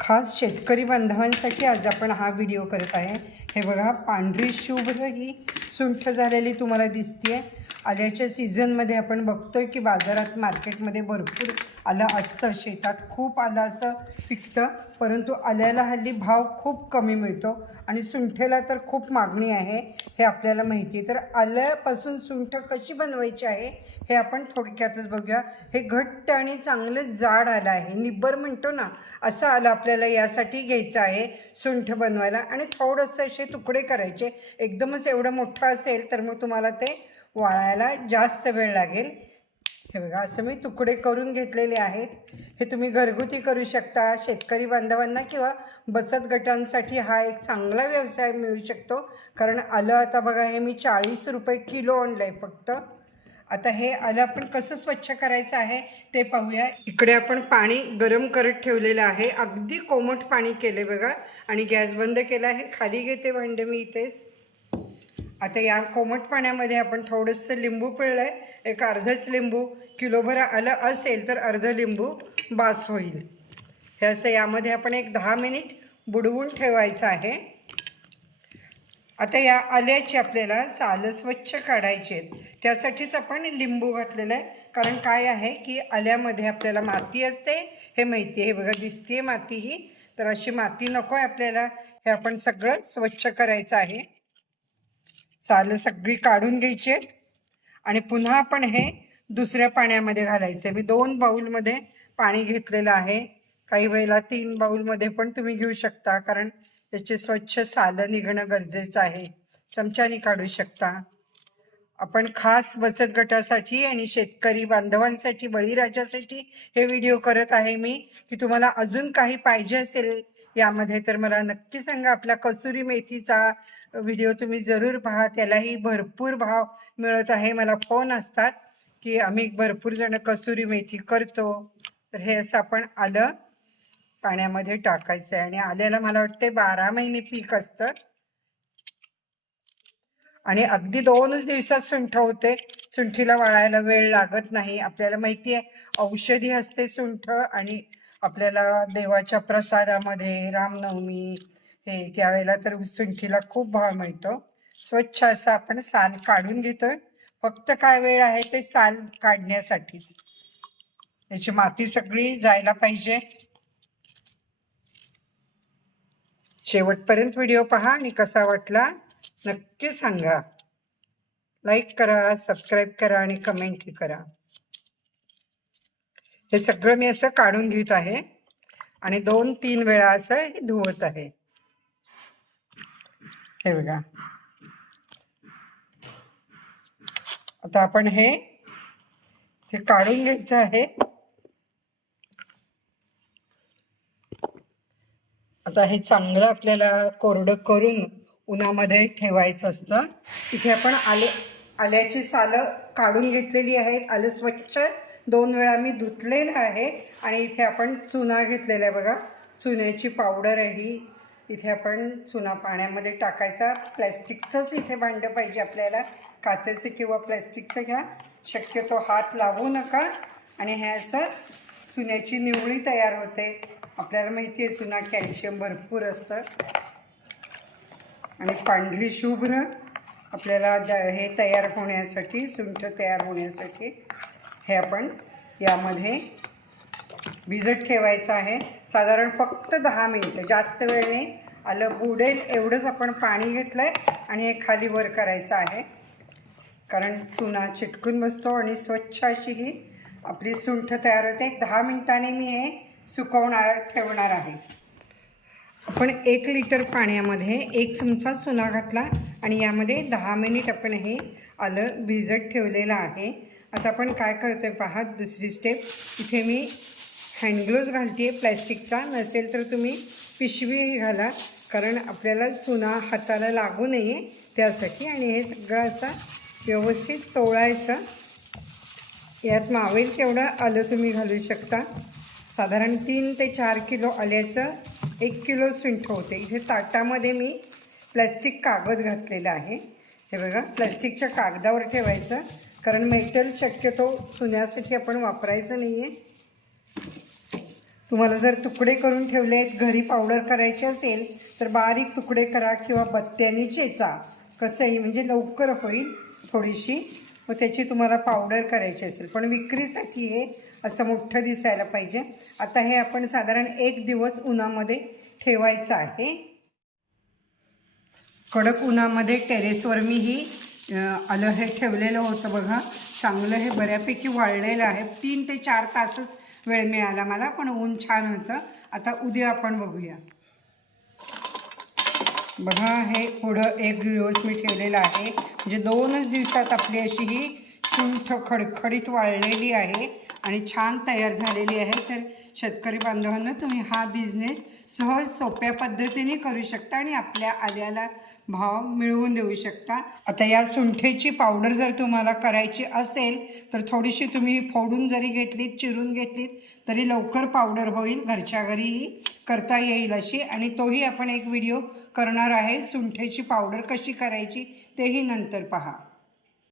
खास शेतकरी बांधवांसाठी आज आपण हा व्हिडिओ करत आहे. हे बघा पांढरी शुभ्र ही सुंठ झालेली तुम्हाला दिसते आहे आल्याच्या सीझनमध्ये आपण बघतोय की बाजारात मार्केटमध्ये भरपूर आलं असतं. शेतात खूप आलं असं पिकतं. परंतु आल्याला हल्ली भाव खूप कमी मिळतो आणि सुंठेला तर खूप मागणी आहे हे आपल्याला माहिती आहे. तर आल्यापासून सुंठ कशी बनवायची आहे हे आपण थोडक्यातच बघूया. हे घट्ट आणि चांगलं जाड आलं आहे. निब्बर म्हणतो ना असं आलं आपल्याला यासाठी घ्यायचं आहे सुंठ बनवायला. आणि थोडंसं असे तुकडे करायचे. एकदमच एवढं मोठं असेल तर मग तुम्हाला ते वाळायला जास्त वेळ लागेल. हे बघा असं मी तुकडे करून घेतलेले आहेत. हे तुम्ही घरगुती करू शकता शेतकरी बांधवांना किंवा बचत गटांसाठी हा एक चांगला व्यवसाय मिळू शकतो. कारण आलं आता बघा हे मी चाळीस रुपये किलो आणलं आहे फक्त. आता हे आलं आपण कसं स्वच्छ करायचं आहे ते पाहूया. इकडे आपण पाणी गरम करत ठेवलेलं आहे. अगदी कोमट पाणी केले बघा. आणि गॅस बंद केला आहे. खाली घेते भांडे मी इथेच. आता या कोमट पाण्यामध्ये आपण थोडंसं लिंबू पिळलं आहे एक अर्धच लिंबू. किलोभर आलं असेल तर अर्ध लिंबू बास होईल. हे असं यामध्ये आपण एक दहा मिनिट बुडवून ठेवायचं आहे. आता या आल्याची आपल्याला सालं स्वच्छ काढायची आहेत. त्यासाठीच आपण लिंबू घातलेलं आहे. कारण काय आहे की आल्यामध्ये आपल्याला माती असते. हे माहिती आहे. हे बघा दिसते माती ही. तर अशी माती नको आहे आपल्याला. हे आपण सगळं स्वच्छ करायचं आहे. सालं सगळी काढून घ्यायची आणि पुन्हा आपण हे दुसऱ्या पाण्यामध्ये घालायचे मी दोन बाऊलमध्ये पाणी घेतलेलं आहे. काही वेळेला तीन बाऊलमध्ये पण तुम्ही घेऊ शकता कारण त्याचे स्वच्छ सालं निघणं गरजेचं आहे. चमच्याने काढू शकता. आपण खास बचत गटासाठी आणि शेतकरी बांधवांसाठी बळीराजासाठी हे व्हिडिओ करत आहे मी. की तुम्हाला अजून काही पाहिजे असेल यामध्ये तर मला नक्की सांगा. आपला कसुरी मेथीचा व्हिडिओ तुम्ही जरूर पहा त्यालाही भरपूर भाव मिळत आहे. मला फोन असतात की आम्ही भरपूर जण कसुरी मेथी करतो. तर हे असं आपण आलं पाण्यामध्ये टाकायचं आहे. आणि आल्याला मला वाटते बारा महिने पीक असतं. आणि अगदी दोनच दिवसात सुंठ होते. सुंठीला वाळायला वेळ लागत नाही. आपल्याला माहिती आहे औषधी असते सुंठ आणि आपल्याला देवाच्या प्रसादामध्ये रामनवमी त्यावेळेला तर सुंठीला खूप भाव मिळतो. स्वच्छ असं आपण साल काढून घेतोय. फक्त काय वेळ आहे ते साल काढण्यासाठीच त्याची माती सगळी जायला पाहिजे. शेवटपर्यंत व्हिडिओ पहा आणि कसा वाटला नक्की सांगा. लाईक करा सबस्क्राईब करा आणि कमेंटही करा. हे सगळं मी असं काढून घेत आहे. आणि दोन तीन वेळा असं हे धुवत आहे. हे बघा. आता आपण हे ते काढून घ्यायचं आहे. आता हे चांगलं आपल्याला कोरडं करून उन्हामध्ये ठेवायचं असतं. इथे आपण आले आल्याची सालं काढून घेतलेली आहेत. आलं स्वच्छ. दोन वेळा मी धुतलेलं आहे. आणि इथे आपण चुना घेतलेला आहे बघा. चुन्याची पावडर आहे ही इथे आपण चुना पाण्यामध्ये टाकायचा. प्लॅस्टिकचंच इथे भांडं पाहिजे आपल्याला. काचेचं किंवा प्लॅस्टिकचं घ्या. शक्यतो हात लावू नका. आणि हे असं चुन्याची निवळी तयार होते. आपल्याला माहिती आहे चुना कॅल्शियम भरपूर असतं. आणि पांढरी शुभ्र आपल्याला द हे तयार होण्यासाठी सुंठ तयार होण्यासाठी हे आपण यामध्ये भिजत ठेवायचं आहे. साधारण फक्त दहा मिनटं. जास्त वेळ नाही. आलं बुडेल एवढंच आपण पाणी घेतलं आहे आणि हे खाली वर करायचं आहे. कारण चुना चिटकून बसतो आणि स्वच्छ अशी ही आपली सुंठ तयार होते. एक दहा मिनटाने मी हे सुकवणार ठेवणार आहे. आपण एक लिटर पाण्यामध्ये एक चमचा चुना घातला आणि यामध्ये दहा मिनिट आपण हे आलं भिजत ठेवलेलं आहे. आता आपण काय करतो आहे पहा दुसरी स्टेप इथे मी हँडग्लोव्ज घालते आहे प्लॅस्टिकचा. नसेल तर तुम्ही पिशवीही घाला कारण आपल्याला चुना हाताला लागू नये त्यासाठी. आणि हे सगळं असं व्यवस्थित चोळायचं. यात मावेल केवढं आलं तुम्ही घालू शकता. साधारण तीन ते चार किलो आल्याचं एक किलो सुंठ होते. इथे ताटामध्ये मी प्लॅस्टिक कागद घातलेला आहे. हे बघा प्लॅस्टिकच्या कागदावर ठेवायचं कारण मेटल शक्यतो चुन्यासाठी आपण वापरायचं नाही आहे तुम्हाला जर तुकडे करून ठेवले आहेत घरी पावडर करायचे असेल तर बारीक तुकडे करा किंवा बत्त्याने चेचा. कसंही म्हणजे लवकर होईल थोडीशी. मग त्याची तुम्हाला पावडर करायची असेल. पण विक्रीसाठी हे असं मोठं दिसायला पाहिजे. आता हे आपण साधारण एक दिवस उन्हामध्ये ठेवायचं आहे. कडक उन्हामध्ये टेरेसवर मी ही आलं हे ठेवलेलं होतं बघा. चांगलं हे बऱ्यापैकी वाळलेलं आहे. तीन ते चार तासच वेळ मिळाला मला पण ऊन छान होतं. आता उद्या आपण बघूया. बघा हे पुढं एक दिवस मी ठेवलेलं आहे. म्हणजे दोनच दिवसात आपली अशी ही सुंठ खडखडीत वाळलेली आहे आणि छान तयार झालेली आहे. तर शेतकरी बांधवांना तुम्ही हा बिझनेस सहज सोप्या पद्धतीने करू शकता आणि आपल्या आल्याला भाव मिळवून देऊ शकता. आता या सुंठेची पावडर जर तुम्हाला करायची असेल तर थोडीशी तुम्ही फोडून जरी घेतलीत चिरून घेतलीत तरी लवकर पावडर होईल घरच्या घरीही करता येईल अशी. आणि तोही आपण एक व्हिडिओ करणार आहे सुंठेची पावडर कशी करायची तेही नंतर पहा.